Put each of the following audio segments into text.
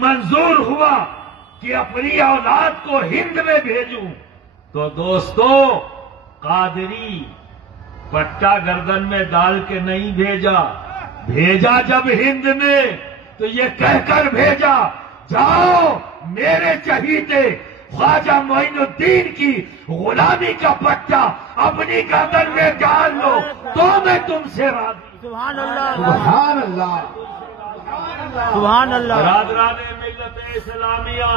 منظور ہوا کہ اپنی اولاد کو ہند میں بھیجوں تو دوستو قادری پٹا گردن میں ڈال کے نہیں بھیجا جب ہند میں تو یہ کہہ کر بھیجا جاؤ میرے چہیتے خواجہ معین الدین کی غلامی کا پٹا اپنی گردن میں ڈال لو تو میں تم سے راضی۔ سبحان اللہ سبحان اللہ سبحان اللہ۔ برادران ملت اسلامیہ،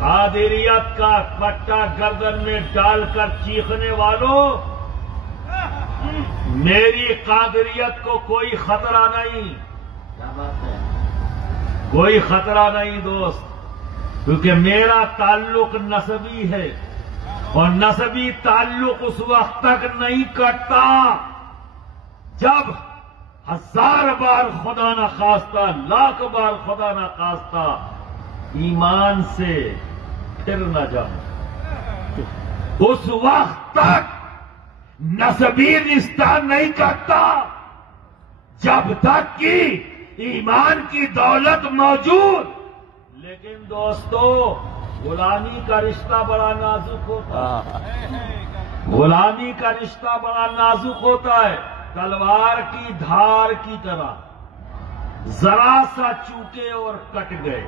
قادریت کا پٹا گردن میں ڈال کر چیخنے والوں، میری قادریت کو کوئی خطرہ نہیں، کوئی خطرہ نہیں دوست، کیونکہ میرا تعلق نسبی ہے اور نسبی تعلق اس وقت تک نہیں کٹتا جب 1000 بار خدا نہ خواستہ، لاکھ بار خدا نہ خواستہ ایمان سے پھر نہ جاؤں، اس وقت تک نسبی رشتہ نہیں کرتا جب تک کہ ایمان کی دولت موجود۔ لیکن دوستو غلامی کا رشتہ بڑا نازک ہوتا ہے، غلامی کا رشتہ بڑا نازک ہوتا ہے، تلوار کی دھار کی طرح، ذرا سا چوکے اور کٹ گئے،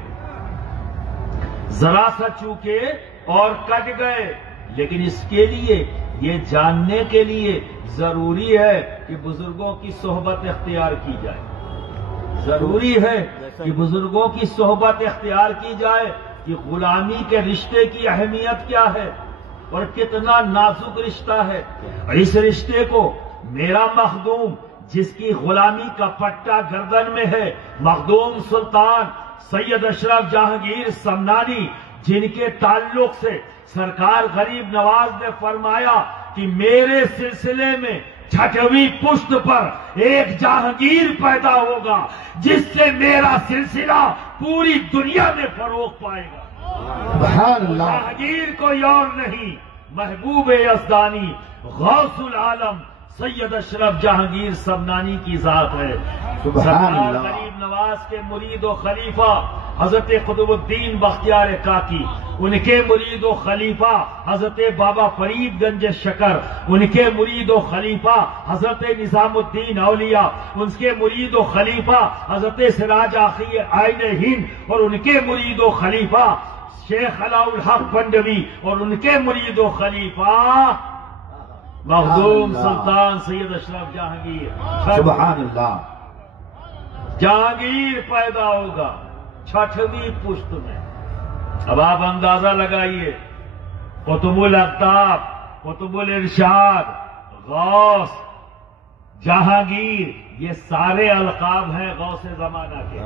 ذرا سا چوکے اور کٹ گئے۔ لیکن اس کے لیے یہ جاننے کے لیے ضروری ہے کہ بزرگوں کی صحبت اختیار کی جائے، ضروری ہے کہ بزرگوں کی صحبت اختیار کی جائے کہ غلامی کے رشتے کی اہمیت کیا ہے اور کتنا نازک رشتہ ہے۔ اس رشتے کو میرا مخدوم جس کی غلامی کا پٹا گردن میں ہے، مخدوم سلطان سید اشرف جہانگیر سمنانی، جن کے تعلق سے سرکار غریب نواز نے فرمایا کہ میرے سلسلے میں 6ویں پشت پر ایک جہانگیر پیدا ہوگا جس سے میرا سلسلہ پوری دنیا میں فروغ پائے گا۔ سبحان اللہ جہانگیر کوئی اور نہیں، محبوب یزدانی غوث العالم سید اشرف جہانگیر سمنانی کی ذات ہے۔ سبحان سرکار اللہ۔ غریب نواز کے مرید و خلیفہ حضرت قطب الدین بختیار کاکی، ان کے مرید و خلیفہ حضرت بابا فرید گنج شکر، ان کے مرید و خلیفہ حضرت نظام الدین اولیاء، ان کے مرید و خلیفہ حضرت سراج آخی آئین ہند، اور ان کے مرید و خلیفہ شیخ علاء الحق پنڈوی، اور ان کے مرید و خلیفہ مخدوم سلطان سید اشرف جہانگیر۔ سبحان اللہ جہانگیر پیدا ہوگا 6ویں پشت میں۔ اب آپ اندازہ لگائیے، قطب الاقطاب، قطب الارشاد، غوث، جہانگیر، یہ سارے القاب ہیں غوث زمانہ کے،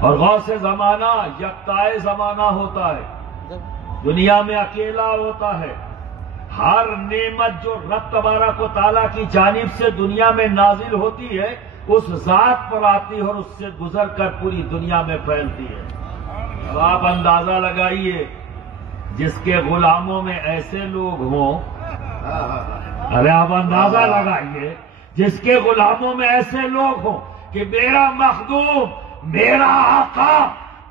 اور غوث زمانہ یکتائے زمانہ ہوتا ہے، دنیا میں اکیلا ہوتا ہے۔ ہر نعمت جو رب تبارک و تعالیٰ کی جانب سے دنیا میں نازل ہوتی ہے اس ذات پر آتی ہے اور اس سے گزر کر پوری دنیا میں پھیلتی ہے۔ اب آپ اندازہ لگائیے، جس کے غلاموں میں ایسے لوگ ہوں، ارے آپ اندازہ لگائیے جس کے غلاموں میں ایسے لوگ ہوں کہ میرا مخدوم، میرا آقا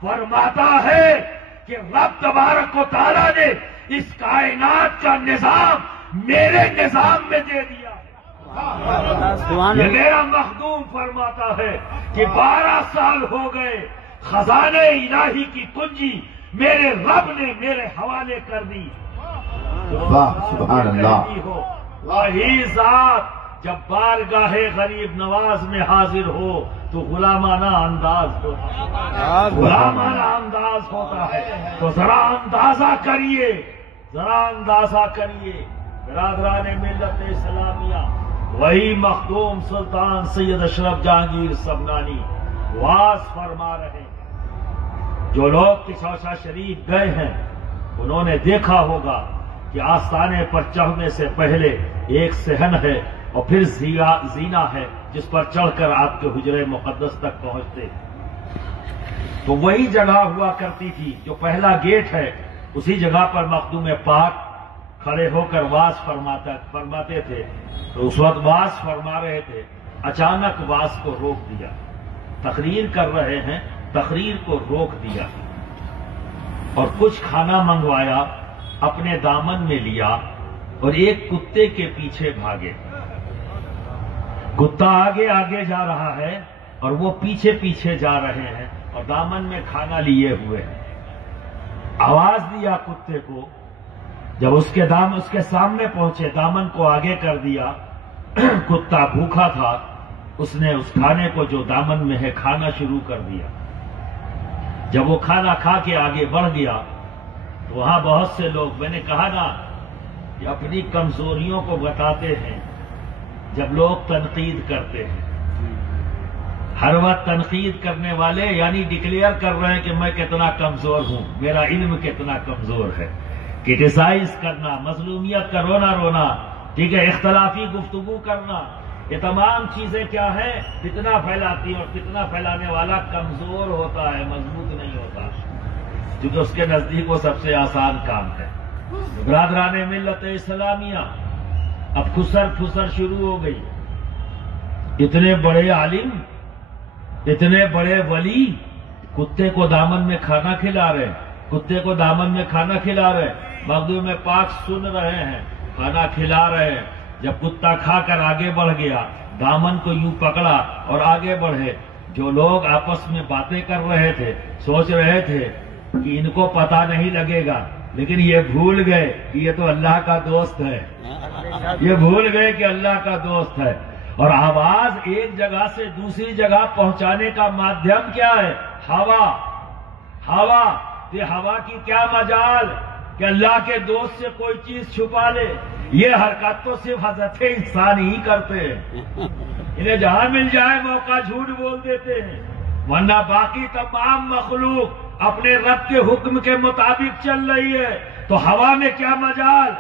فرماتا ہے کہ رب تبارک و تعالیٰ نے اس کائنات کا نظام میرے نظام میں دے دیا۔ یہ میرا مخدوم فرماتا ہے کہ 12 سال ہو گئے، خزانے الہی کی کنجی میرے رب نے میرے حوالے کر دی۔ واہ سبحان اللہ۔ وہی ذات جب بارگاہ غریب نواز میں حاضر ہو تو غلامانہ انداز ہوتا ہے، غلامانہ انداز ہوتا ہے۔ تو ذرا اندازہ کریے، ذرا اندازہ کریے برادران ملت اسلامیہ، وہی مخدوم سلطان سید اشرف جہانگیر سمنانی واز فرما رہے ہیں۔ جو لوگ کشوشا شریف گئے ہیں انہوں نے دیکھا ہوگا کہ آستانے پر چڑھنے سے پہلے ایک صحن ہے اور پھر زینہ ہے جس پر چڑھ کر آپ کے حجرے مقدس تک پہنچتے۔ تو وہی جگہ ہوا کرتی تھی جو پہلا گیٹ ہے، اسی جگہ پر مخدوم پاک کھڑے ہو کر واز فرماتے تھے۔ تو اس وقت واز فرما رہے تھے، اچانک واز کو روک دیا، تقریر کر رہے ہیں تقریر کو روک دیا اور کچھ کھانا منگوایا، اپنے دامن میں لیا اور ایک کتے کے پیچھے بھاگے۔ کتا آگے آگے جا رہا ہے اور وہ پیچھے پیچھے جا رہے ہیں اور دامن میں کھانا لیے ہوئے ہیں۔ آواز دیا کتے کو، جب اس کے سامنے پہنچے، دامن کو آگے کر دیا، کتا بھوکا تھا، اس نے اس کھانے کو جو دامن میں ہے کھانا شروع کر دیا۔ جب وہ کھانا کھا کے آگے بڑھ گیا تو وہاں بہت سے لوگ، میں نے کہا نا کہ اپنی کمزوریوں کو بتاتے ہیں جب لوگ تنقید کرتے ہیں۔ ہر وقت تنقید کرنے والے یعنی ڈکلیئر کر رہے ہیں کہ میں کتنا کمزور ہوں، میرا علم کتنا کمزور ہے۔ کرٹیسائز کرنا، مظلومیت کا رونا رونا، ٹھیک ہے، اختلافی گفتگو کرنا، یہ تمام چیزیں کیا ہیں؟ فتنہ پھیلاتی ہیں، اور فتنہ پھیلانے والا کمزور ہوتا ہے، مضبوط نہیں ہوتا، کیونکہ اس کے نزدیک وہ سب سے آسان کام ہے۔ برادران ملت اسلامیہ، اب خسر پھسر شروع ہو گئی۔ اتنے بڑے عالم، اتنے بڑے ولی کتے کو دامن میں کھانا کھلا رہے، کتے کو دامن میں کھانا کھلا رہے، مغدوم پاک سن رہے ہیں، کھانا کھلا رہے ہیں۔ جب کتا کھا کر آگے بڑھ گیا، دامن کو یوں پکڑا اور آگے بڑھے۔ جو لوگ آپس میں باتیں کر رہے تھے، سوچ رہے تھے کہ ان کو پتہ نہیں لگے گا، لیکن یہ بھول گئے کہ یہ تو اللہ کا دوست ہے، یہ بھول گئے کہ اللہ کا دوست ہے۔ اور آواز ایک جگہ سے دوسری جگہ پہنچانے کا مادھیم کیا ہے؟ ہوا۔ ہوا، یہ ہوا کی کیا مجال کہ اللہ کے دوست سے کوئی چیز چھپا لے؟ یہ حرکت تو صرف حضرت انسان ہی کرتے ہیں، انہیں جہاں مل جائے موقع جھوٹ بول دیتے ہیں، ورنہ باقی تمام مخلوق اپنے رب کے حکم کے مطابق چل رہی ہے۔ تو ہوا میں کیا مجال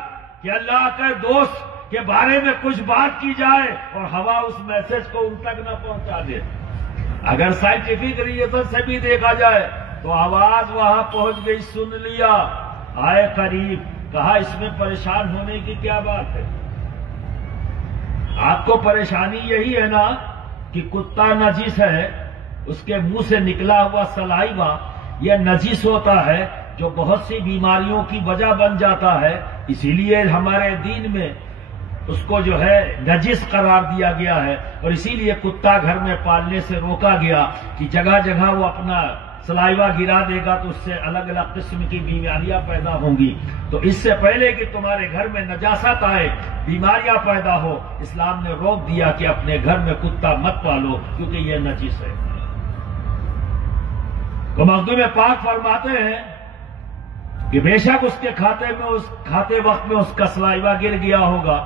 کہ اللہ کے دوست کے بارے میں کچھ بات کی جائے اور ہوا اس میسج کو ان تک نہ پہنچا دے؟ اگر سائنٹیفک ریزن سے بھی دیکھا جائے تو آواز وہاں پہنچ گئی، سن لیا، آئے قریب، کہا اس میں پریشان ہونے کی کیا بات ہے؟ آپ کو پریشانی یہی ہے نا کہ کتا نجس ہے، اس کے منہ سے نکلا ہوا سلائیوا یہ نجس ہوتا ہے جو بہت سی بیماریوں کی وجہ بن جاتا ہے۔ اسی لیے ہمارے دین میں اس کو جو ہے نجس قرار دیا گیا ہے، اور اسی لیے کتا گھر میں پالنے سے روکا گیا کہ جگہ جگہ وہ اپنا سلائیوا گرا دے گا تو اس سے الگ الگ قسم کی بیماریاں پیدا ہوں گی۔ تو اس سے پہلے کہ تمہارے گھر میں نجاست آئے، بیماریاں پیدا ہو، اسلام نے روک دیا کہ اپنے گھر میں کتا مت پالو کیونکہ یہ نجس ہے۔ تو مخدوم پاک فرماتے ہیں کہ بے شک اس کے کھاتے وقت میں اس کا سلائیوا گر گیا ہوگا،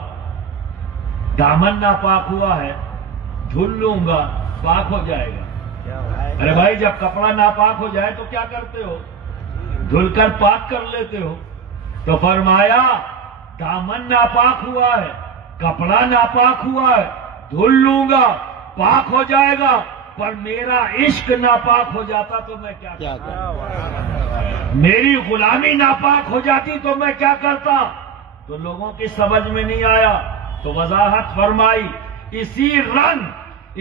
دامن ناپاک ہوا ہے، دھل لوں گا، پاک ہو جائے گا۔ ارے بھائی، جب کپڑا ناپاک ہو جائے تو کیا کرتے ہو؟ دھل کر پاک کر لیتے ہو۔ تو فرمایا دامن ناپاک ہوا ہے، کپڑا ناپاک ہوا ہے، دھل لوں گا، پاک ہو جائے گا، پر میرا عشق ناپاک ہو جاتا تو میں کیا کرتا؟ میری غلامی ناپاک ہو جاتی تو میں کیا کرتا؟ تو لوگوں کی سمجھ میں نہیں آیا تو وضاحت فرمائی، اسی رنگ،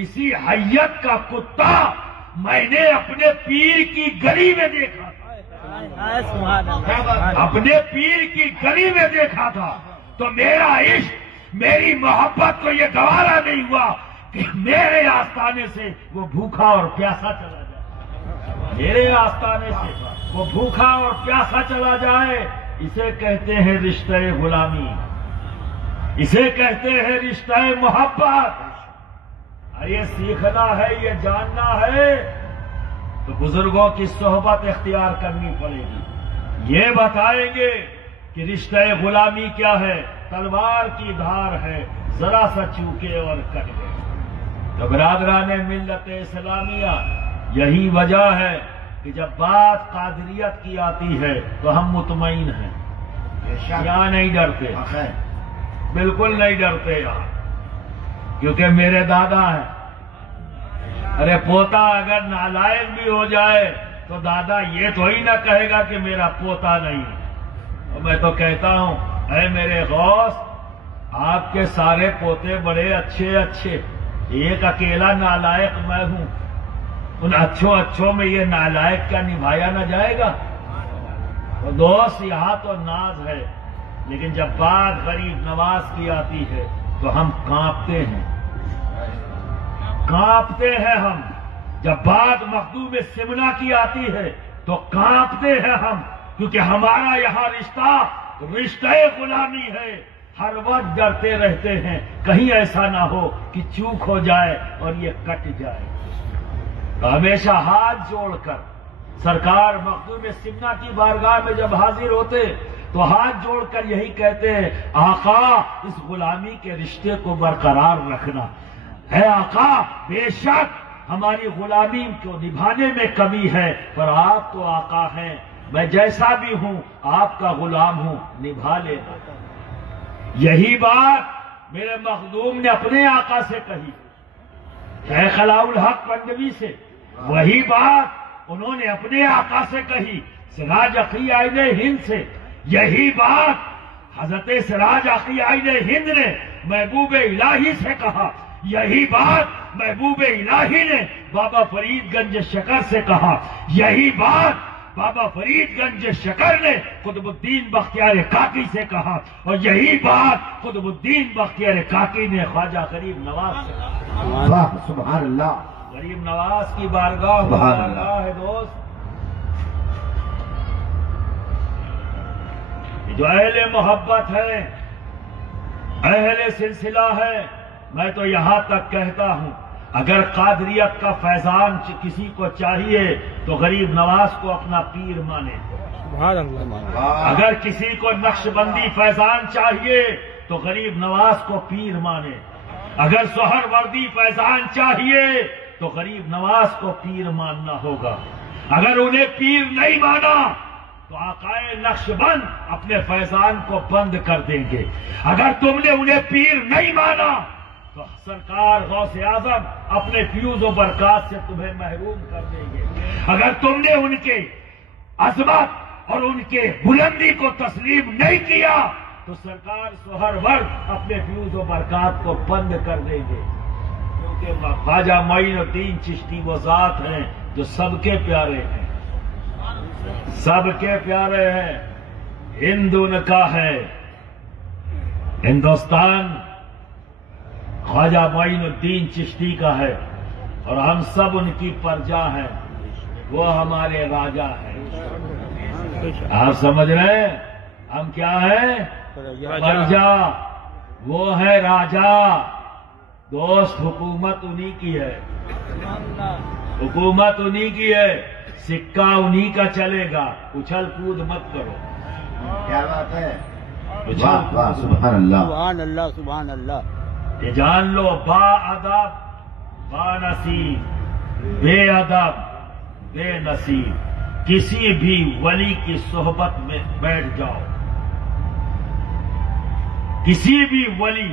اسی حیت کا کتا میں نے اپنے پیر کی گلی میں دیکھا تھا، اپنے پیر کی گلی میں دیکھا تھا، تو میرا عشق، میری محبت کو یہ گوارا نہیں ہوا کہ میرے آستانے سے وہ بھوکا اور پیاسا چلا جائے، میرے آستانے سے وہ بھوکا اور پیاسا چلا جائے۔ اسے کہتے ہیں رشتہ غلامی، اسے کہتے ہیں رشتہ محبت۔ یہ سیکھنا ہے، یہ جاننا ہے تو بزرگوں کی صحبت اختیار کرنی پڑے گی۔ یہ بتائیں گے کہ رشتہ غلامی کیا ہے، تلوار کی دھار ہے، ذرا سا چوکے اور کٹ گئے۔ تو برادران ملت اسلامیہ، یہی وجہ ہے کہ جب بات قادریت کی آتی ہے تو ہم مطمئن ہیں، یہاں نہیں ڈرتے، بالکل نہیں ڈرتے یہاں، کیونکہ میرے دادا ہیں۔ ارے پوتا اگر نالائق بھی ہو جائے تو دادا یہ تو ہی نہ کہے گا کہ میرا پوتا نہیں ہے۔ اور میں تو کہتا ہوں، اے میرے غوث، آپ کے سارے پوتے بڑے اچھے اچھے، ایک اکیلا نالائق میں ہوں۔ ان اچھوں میں یہ نالائق کا نبھایا نہ جائے گا؟ تو دوست یہاں تو ناز ہے، لیکن جب بات غریب نواز کی آتی ہے تو ہم کانپتے ہیں، کانپتے ہیں ہم۔ جب بات مخدوم سمنا کی آتی ہے تو کانپتے ہیں ہم، کیونکہ ہمارا یہاں رشتہ غلامی ہے۔ ہر وقت ڈرتے رہتے ہیں کہیں ایسا نہ ہو کہ چوک ہو جائے اور یہ کٹ جائے۔ تو ہمیشہ ہاتھ جوڑ کر سرکار مخدوم سمنا کی بارگاہ میں جب حاضر ہوتے تو ہاتھ جوڑ کر یہی کہتے ہیں، آقا اس غلامی کے رشتے کو برقرار رکھنا ہے۔ آقا بے شک ہماری غلامی کو نبھانے میں کمی ہے، پر آپ تو آقا ہیں، میں جیسا بھی ہوں آپ کا غلام ہوں، نبھا لینا۔ یہی بات میرے مخدوم نے اپنے آقا سے کہی، شیخ علاء الحق پنجوی سے، وہی بات انہوں نے اپنے آقا سے کہی سراج اخی آئین ہند سے، یہی بات حضرت سراج اخی آئین ہند نے محبوب الہی سے کہا، یہی بات محبوب الہی نے بابا فرید گنج شکر سے کہا، یہی بات بابا فرید گنج شکر نے قطب الدین بختیار کاکی سے کہا، اور یہی بات قطب الدین بختیار کاکی نے خواجہ غریب نواز سے کہا۔ واہ سبحان اللہ، غریب نواز کی بارگاہ سبحان اللہ۔ بارگاہ ہے دوست، جو اہل محبت ہے، اہل سلسلہ ہے، میں تو یہاں تک کہتا ہوں اگر قادریت کا فیضان کسی کو چاہیے تو غریب نواز کو اپنا پیر مانے۔ سبحان اللہ۔ اگر کسی کو نقش بندی فیضان چاہیے تو غریب نواز کو پیر مانے۔ اگر سہر وردی فیضان چاہیے تو غریب نواز کو پیر ماننا ہوگا۔ اگر انہیں پیر نہیں مانا تو آقائے نقش بند اپنے فیضان کو بند کر دیں گے۔ اگر تم نے انہیں پیر نہیں مانا تو سرکار غوث اعظم اپنے فیوز و برکات سے تمہیں محروم کر دیں گے۔ اگر تم نے ان کے عظمت اور ان کے بلندی کو تسلیم نہیں کیا تو سرکار سہر ورد اپنے فیوز و برکات کو بند کر دیں گے، کیونکہ خواجہ معین الدین چشتی وہ ذات ہیں جو سب کے پیارے ہیں، سب کے پیارے ہیں۔ ہند ان کا ہے، ہندوستان خواجہ معین الدین چشتی کا ہے، اور ہم سب ان کی پرجا ہیں، وہ ہمارے راجا ہیں۔ آپ سمجھ رہے ہیں ہم کیا ہیں؟ پرجا، وہ ہے راجا۔ دوست حکومت انہی کی ہے، حکومت انہی کی ہے، سکہ انہی کا چلے گا، اچھل کود مت کرو۔ کیا بات ہے، اچھل واہ واہ سبحان اللہ، سبحان اللہ سبحان اللہ۔ یہ جان لو، با ادب با نصیب، بے ادب بے نصیب، کسی بھی ولی کی صحبت میں بیٹھ جاؤ، کسی بھی ولی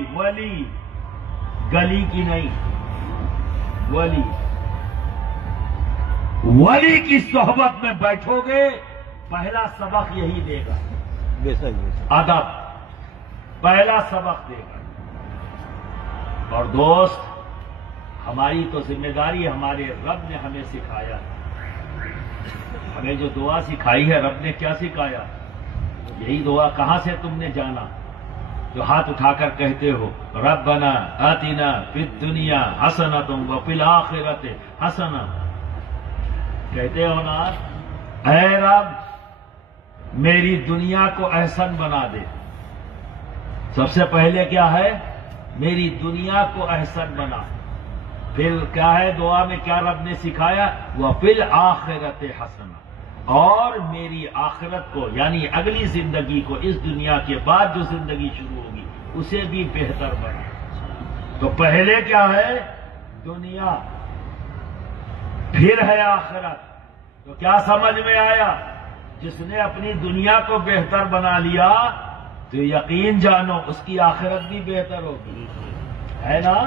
گلی کی نہیں، ولی کی صحبت میں بیٹھو گے پہلا سبق یہی دے گا، بے شک بے شک۔ ادب پہلا سبق دے گا۔ اور دوست ہماری تو ذمہ داری ہمارے رب نے ہمیں سکھایا، ہمیں جو دعا سکھائی ہے رب نے کیا سکھایا؟ یہی دعا کہاں سے تم نے جانا جو ہاتھ اٹھا کر کہتے ہو ربنا آتنا فی الدنیا حسنۃ وفی الآخرۃ حسنۃ، کہتے ہو نا اے رب میری دنیا کو احسن بنا دے۔ سب سے پہلے کیا ہے؟ میری دنیا کو احسن بنا۔ پھر کیا ہے دعا میں، کیا رب نے سکھایا؟ وفی الآخرۃ حسنۃ، اور میری آخرت کو یعنی اگلی زندگی کو، اس دنیا کے بعد جو زندگی شروع ہوگی اسے بھی بہتر بنا۔ تو پہلے کیا ہے؟ دنیا، پھر ہے آخرت۔ تو کیا سمجھ میں آیا؟ جس نے اپنی دنیا کو بہتر بنا لیا تو یقین جانو اس کی آخرت بھی بہتر ہوگی، ہے نا؟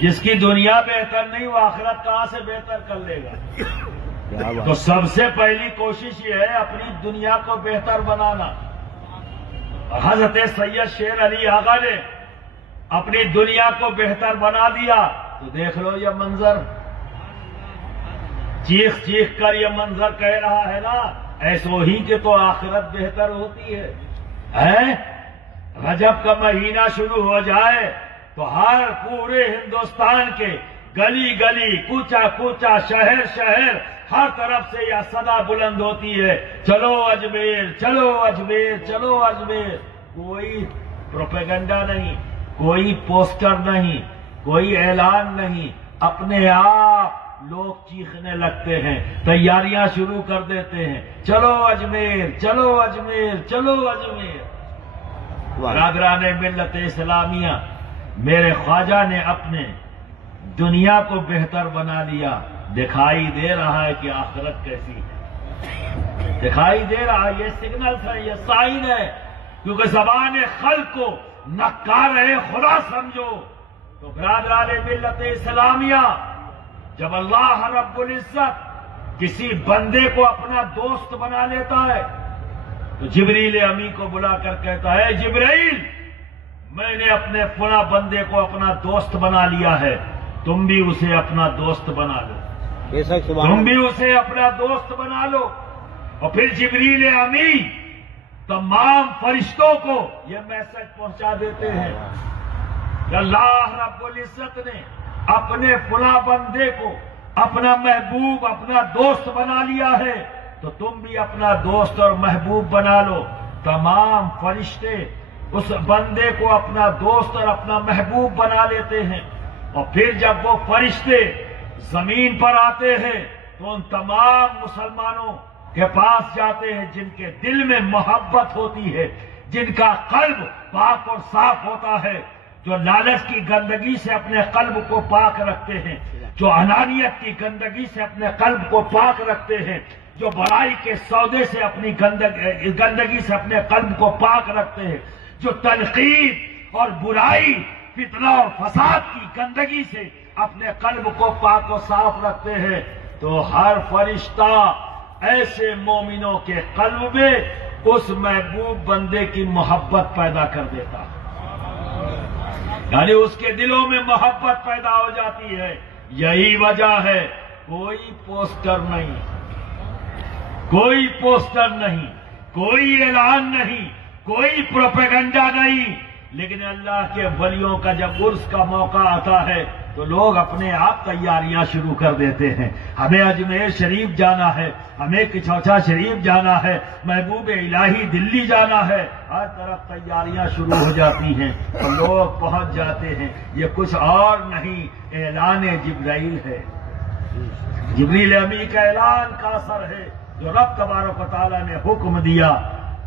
جس کی دنیا بہتر نہیں وہ آخرت کہاں سے بہتر کر لے گا؟ تو سب سے پہلی کوشش یہ ہے اپنی دنیا کو بہتر بنانا۔ حضرت سید شیر علی آغا نے اپنی دنیا کو بہتر بنا دیا تو دیکھ لو یہ منظر، چیخ چیخ کر یہ منظر کہہ رہا ہے نا، ایسو ہی کہ تو آخرت بہتر ہوتی ہے۔ رجب کا مہینہ شروع ہو جائے تو ہر پورے ہندوستان کے گلی گلی، کوچا کوچا، شہر شہر، ہر طرف سے یہ صدا بلند ہوتی ہے، چلو اجمیر، چلو اجمیر، چلو اجمیر۔ کوئی پروپیگنڈا نہیں، کوئی پوسٹر نہیں، کوئی اعلان نہیں، اپنے آپ لوگ چیخنے لگتے ہیں، تیاریاں شروع کر دیتے ہیں، چلو اجمیر، چلو اجمیر، چلو اجمیر۔ برادران ملت اسلامیہ، میرے خواجہ نے اپنے دنیا کو بہتر بنا لیا، دکھائی دے رہا ہے کہ آخرت کیسی ہے، دکھائی دے رہا ہے۔ یہ سگنل ہے، یہ سائن ہے، کیونکہ زبان خلق کو نکار خدا سمجھو۔ تو برادران ملت اسلامیہ، جب اللہ رب العزت کسی بندے کو اپنا دوست بنا لیتا ہے تو جبریل امی کو بلا کر کہتا ہے، جبرائیل، میں نے اپنے فلاں بندے کو اپنا دوست بنا لیا ہے، تم بھی اسے اپنا دوست بنا لو، بے شک سبحان تم بھی اسے اپنا دوست بنا لو۔ اور پھر جبریل امی تمام فرشتوں کو یہ میسج پہنچا دیتے ہیں کہ اللہ رب العزت نے اپنے فلاں بندے کو اپنا محبوب، اپنا دوست بنا لیا ہے، تو تم بھی اپنا دوست اور محبوب بنا لو۔ تمام فرشتے اس بندے کو اپنا دوست اور اپنا محبوب بنا لیتے ہیں، اور پھر جب وہ فرشتے زمین پر آتے ہیں تو ان تمام مسلمانوں کے پاس جاتے ہیں جن کے دل میں محبت ہوتی ہے، جن کا قلب پاک اور صاف ہوتا ہے، جو لالچ کی گندگی سے اپنے قلب کو پاک رکھتے ہیں، جو انانیت کی گندگی سے اپنے قلب کو پاک رکھتے ہیں، جو برائی کے سودے سے اپنی گندگی سے اپنے قلب کو پاک رکھتے ہیں، جو تنقید اور برائی، فتنہ اور فساد کی گندگی سے اپنے قلب کو پاک و صاف رکھتے ہیں، تو ہر فرشتہ ایسے مومنوں کے قلب میں اس محبوب بندے کی محبت پیدا کر دیتا ہے، یعنی اس کے دلوں میں محبت پیدا ہو جاتی ہے۔ یہی وجہ ہے، کوئی پوسٹر نہیں، کوئی پوسٹر نہیں، کوئی اعلان نہیں، کوئی پروپیگنڈا نہیں، لیکن اللہ کے ولیوں کا جب عرس کا موقع آتا ہے تو لوگ اپنے آپ تیاریاں شروع کر دیتے ہیں۔ ہمیں اجمیر شریف جانا ہے، ہمیں کچوچا شریف جانا ہے، محبوب الہی دلی جانا ہے، ہر طرف تیاریاں شروع ہو جاتی ہیں اور لوگ پہنچ جاتے ہیں۔ یہ کچھ اور نہیں، اعلان جبرائیل ہے، جبریل امی کا اعلان کا اثر ہے، جو رب تبارک و تعالیٰ نے حکم دیا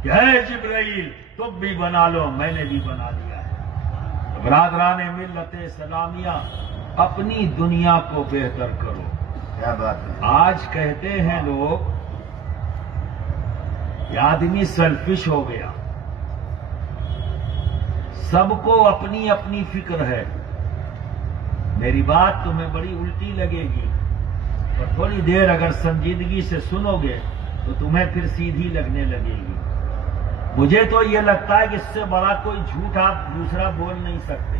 کہ اے جبرائیل تم بھی بنا لو، میں نے بھی بنا لیا ہے۔ برادران ملت اسلامیہ، اپنی دنیا کو بہتر کرو۔ کیا بات ہے؟ آج کہتے ہیں لوگ یہ آدمی سیلفش ہو گیا، سب کو اپنی اپنی فکر ہے۔ میری بات تمہیں بڑی الٹی لگے گی، اور تھوڑی دیر اگر سنجیدگی سے سنو گے تو تمہیں پھر سیدھی لگنے لگے گی۔ مجھے تو یہ لگتا ہے کہ اس سے بڑا کوئی جھوٹ آپ دوسرا بول نہیں سکتے۔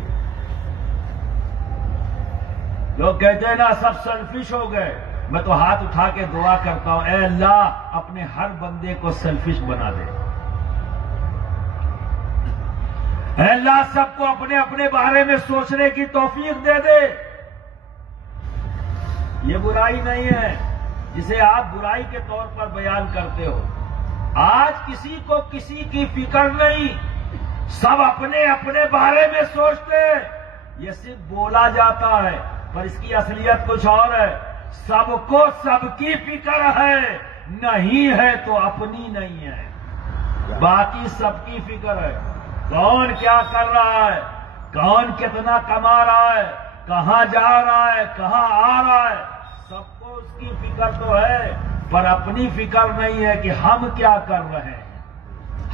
لوگ کہتے ہیں نا سب سیلفش ہو گئے، میں تو ہاتھ اٹھا کے دعا کرتا ہوں، اے اللہ اپنے ہر بندے کو سیلفش بنا دے، اے اللہ سب کو اپنے اپنے بارے میں سوچنے کی توفیق دے دے۔ یہ برائی نہیں ہے جسے آپ برائی کے طور پر بیان کرتے ہو۔ آج کسی کو کسی کی فکر نہیں، سب اپنے اپنے بارے میں سوچتے ہیں۔ یہ صرف بولا جاتا ہے پر اس کی اصلیت کچھ اور ہے۔ سب کو سب کی فکر ہے، نہیں ہے تو اپنی نہیں ہے، باقی سب کی فکر ہے۔ کون کیا کر رہا ہے، کون کتنا کما رہا ہے، کہاں جا رہا ہے، کہاں آ رہا ہے، سب کو اس کی فکر تو ہے، پر اپنی فکر نہیں ہے کہ ہم کیا کر رہے ہیں،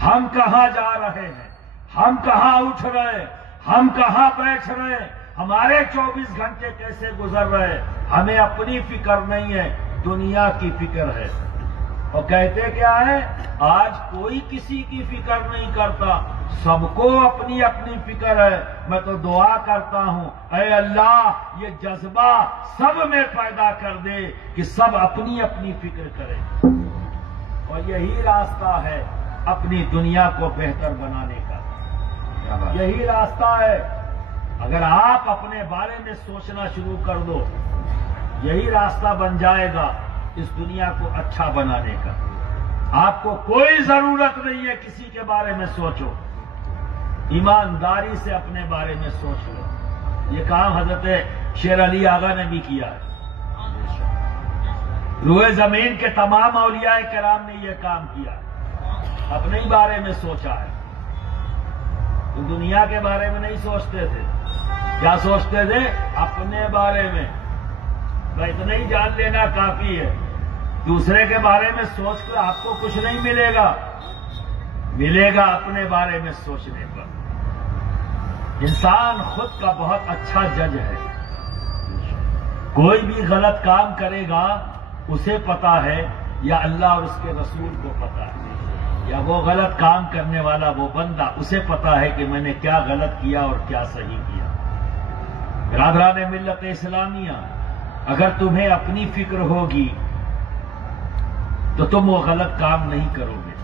ہم کہاں جا رہے ہیں، ہم کہاں اٹھ رہے ہیں، ہم کہاں بیٹھ رہے ہیں، ہمارے 24 گھنٹے کیسے گزر رہے ہیں۔ ہمیں اپنی فکر نہیں ہے، دنیا کی فکر ہے۔ اور کہتے کیا ہے؟ آج کوئی کسی کی فکر نہیں کرتا، سب کو اپنی اپنی فکر ہے۔ میں تو دعا کرتا ہوں اے اللہ یہ جذبہ سب میں پیدا کر دے کہ سب اپنی اپنی فکر کریں، اور یہی راستہ ہے اپنی دنیا کو بہتر بنانے کا، کیا بات ہے؟ یہی راستہ ہے۔ اگر آپ اپنے بارے میں سوچنا شروع کر دو، یہی راستہ بن جائے گا اس دنیا کو اچھا بنانے کا۔ آپ کو کوئی ضرورت نہیں ہے کسی کے بارے میں سوچو، ایمانداری سے اپنے بارے میں سوچ لو۔ یہ کام حضرت شیر علی آغا نے بھی کیا ہے، روئے زمین کے تمام اولیاء کرام نے یہ کام کیا ہے، اپنے ہی بارے میں سوچا ہے۔ تو دنیا کے بارے میں نہیں سوچتے تھے، کیا سوچتے تھے؟ اپنے بارے میں۔ اتنا ہی جان لینا کافی ہے، دوسرے کے بارے میں سوچ کر آپ کو کچھ نہیں ملے گا، ملے گا اپنے بارے میں سوچنے پر۔ انسان خود کا بہت اچھا جج ہے، کوئی بھی غلط کام کرے گا اسے پتا ہے یا اللہ اور اس کے رسول کو پتا ہے، یا وہ غلط کام کرنے والا وہ بندہ اسے پتا ہے کہ میں نے کیا غلط کیا اور کیا صحیح کیا۔ برادران ملت اسلامیہ، اگر تمہیں اپنی فکر ہوگی تو تم وہ غلط کام نہیں کرو گے۔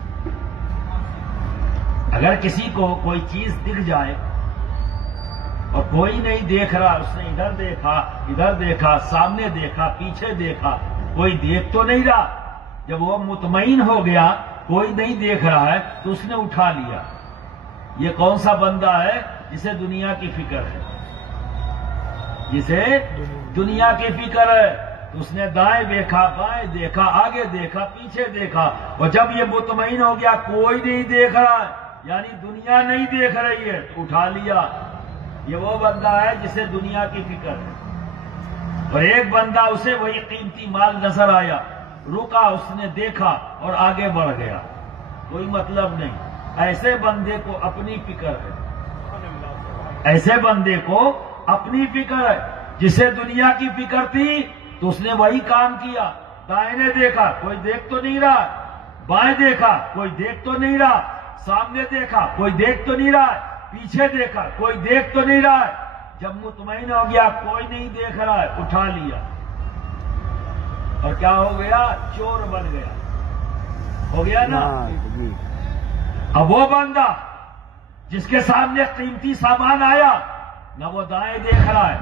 اگر کسی کو کوئی چیز دکھ جائے اور کوئی نہیں دیکھ رہا، اس نے ادھر دیکھا، سامنے دیکھا، پیچھے دیکھا، کوئی دیکھ تو نہیں رہا، جب وہ مطمئن ہو گیا کوئی نہیں دیکھ رہا ہے تو اس نے اٹھا لیا۔ یہ کون سا بندہ ہے جسے دنیا کی فکر ہے؟ جسے دنیا کی فکر ہے، اس نے دائیں دیکھا، بائیں دیکھا، آگے دیکھا، پیچھے دیکھا، اور جب یہ مطمئن ہو گیا کوئی نہیں دیکھ رہا ہے، یعنی دنیا نہیں دیکھ رہی ہے، تو اٹھا لیا۔ یہ وہ بندہ ہے جسے دنیا کی فکر ہے۔ اور ایک بندہ اسے وہی قیمتی مال نظر آیا، رکا، اس نے دیکھا اور آگے بڑھ گیا، کوئی مطلب نہیں۔ ایسے بندے کو اپنی فکر ہے، ایسے بندے کو اپنی فکر ہے۔ جسے دنیا کی فکر تھی تو اس نے وہی کام کیا، دائیں دیکھا کوئی دیکھ تو نہیں رہا، بائیں دیکھا کوئی دیکھ تو نہیں رہا، سامنے دیکھا کوئی دیکھ تو نہیں رہا، پیچھے دیکھا کوئی دیکھ تو نہیں رہا۔ جب مطمئن ہو گیا کوئی نہیں دیکھ رہا ہے، اٹھا لیا، اور کیا ہو گیا؟ چور بن گیا، ہو گیا نا۔ اب وہ بندہ جس کے سامنے قیمتی سامان آیا، نہ وہ دائیں دیکھ رہا ہے،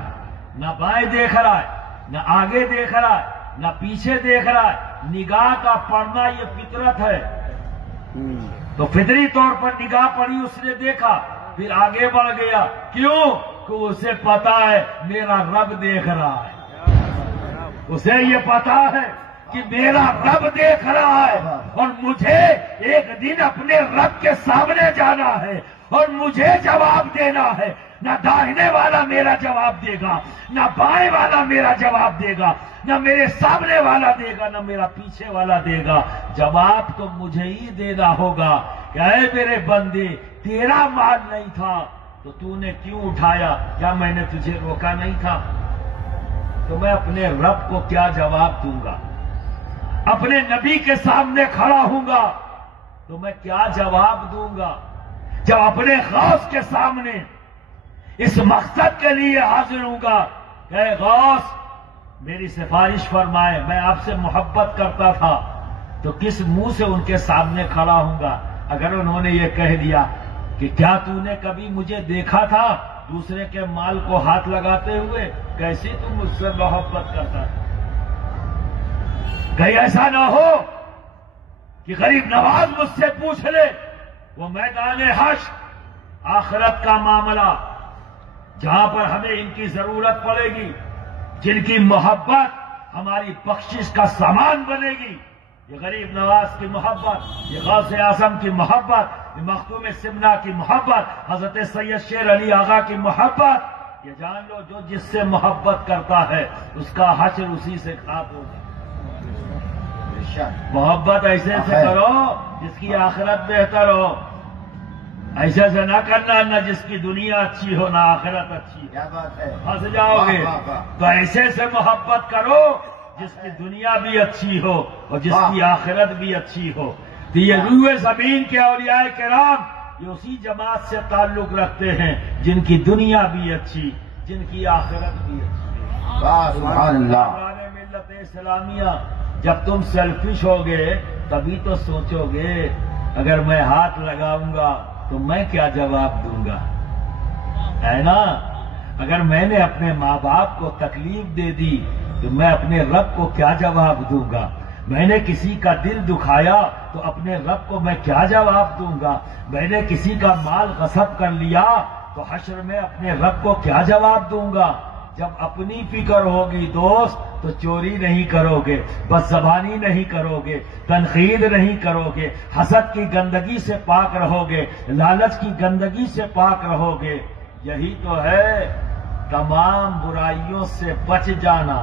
نہ بائیں دیکھ رہا ہے، نہ آگے دیکھ رہا ہے، نہ پیچھے دیکھ رہا ہے۔ نگاہ کا پڑنا یہ فطرت ہے، تو فطری طور پر نگاہ پڑی، اس نے دیکھا، پھر آگے بڑھ گیا۔ کیوں؟ کہ اسے پتا ہے میرا رب دیکھ رہا ہے، اسے یہ پتا ہے کہ میرا رب دیکھ رہا ہے، اور مجھے ایک دن اپنے رب کے سامنے جانا ہے، اور مجھے جواب دینا ہے۔ نہ داہنے والا میرا جواب دے گا، نہ بائیں والا میرا جواب دے گا، نہ میرے سامنے والا دے گا، نہ میرا پیچھے والا دے گا۔ جواب تو مجھے ہی دینا ہوگا کہ اے میرے بندے، تیرا مال نہیں تھا تو تو نے کیوں اٹھایا؟ کیا میں نے تجھے روکا نہیں تھا؟ تو میں اپنے رب کو کیا جواب دوں گا؟ اپنے نبی کے سامنے کھڑا ہوں گا تو میں کیا جواب دوں گا؟ جب اپنے غوث کے سامنے اس مقصد کے لیے حاضر ہوں گا کہ اے غوث میری سفارش فرمائے، میں آپ سے محبت کرتا تھا، تو کس منہ سے ان کے سامنے کھڑا ہوں گا؟ اگر انہوں نے یہ کہہ دیا کہ کیا تو نے کبھی مجھے دیکھا تھا دوسرے کے مال کو ہاتھ لگاتے ہوئے؟ کیسی تم مجھ سے محبت کرتا تھا؟ کہیں ایسا نہ ہو کہ غریب نواز مجھ سے پوچھ لے، وہ میدان حشر آخرت کا معاملہ جہاں پر ہمیں ان کی ضرورت پڑے گی، جن کی محبت ہماری بخشش کا سامان بنے گی، یہ غریب نواز کی محبت، یہ غوث اعظم کی محبت، یہ مختوم سمنا کی محبت، حضرت سید شیر علی آغا کی محبت، یہ جان لو جو جس سے محبت کرتا ہے اس کا حشر اسی سے کھاپ ہوگا۔ محبت ایسے سے کرو جس کی آخرت بہتر ہو، ایسے سے نہ کرنا نہ جس کی دنیا اچھی ہو نہ آخرت اچھی ہو، کیا بات ہے، پھنس جاؤ گے۔ تو ایسے سے محبت کرو جس کی دنیا بھی اچھی ہو اور جس کی آخرت بھی اچھی ہو. تو یہ روئے زمین کے اولیاء کرام یہ اسی جماعت سے تعلق رکھتے ہیں جن کی دنیا بھی اچھی، جن کی آخرت بھی اچھی. سبحان اللہ. ملت اسلامیہ، جب تم سیلفش ہوگے تبھی تو سوچو گے اگر میں ہاتھ لگاؤں گا تو میں کیا جواب دوں گا، ہے نا؟ اگر میں نے اپنے ماں باپ کو تکلیف دے دی تو میں اپنے رب کو کیا جواب دوں گا؟ میں نے کسی کا دل دکھایا تو اپنے رب کو میں کیا جواب دوں گا؟ میں نے کسی کا مال غصب کر لیا تو حشر میں اپنے رب کو کیا جواب دوں گا؟ جب اپنی فکر ہوگی دوست تو چوری نہیں کرو گے، بد زبانی نہیں کرو گے، تنقید نہیں کرو گے، حسد کی گندگی سے پاک رہو گے، لالچ کی گندگی سے پاک رہو گے. یہی تو ہے تمام برائیوں سے بچ جانا.